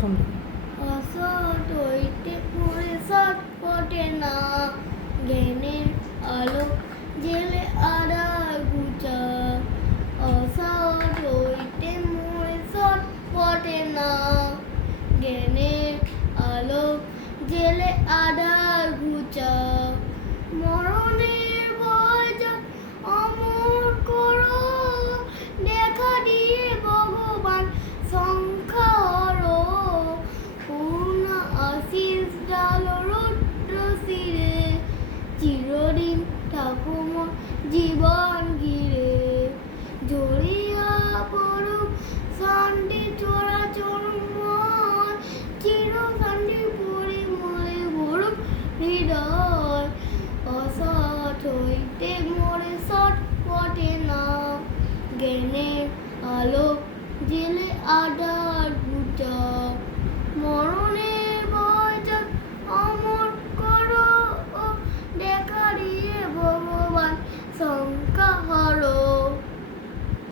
প্রথম দিকে। অসৎ হইতে মোরে সৎ পটে না, জ্ঞানের আলো জেলে আড়াল ঘুচা। অসৎ হইতে মোরে সৎ পটে না, জ্ঞানের আলো জেলে আড়াল ঘুচা।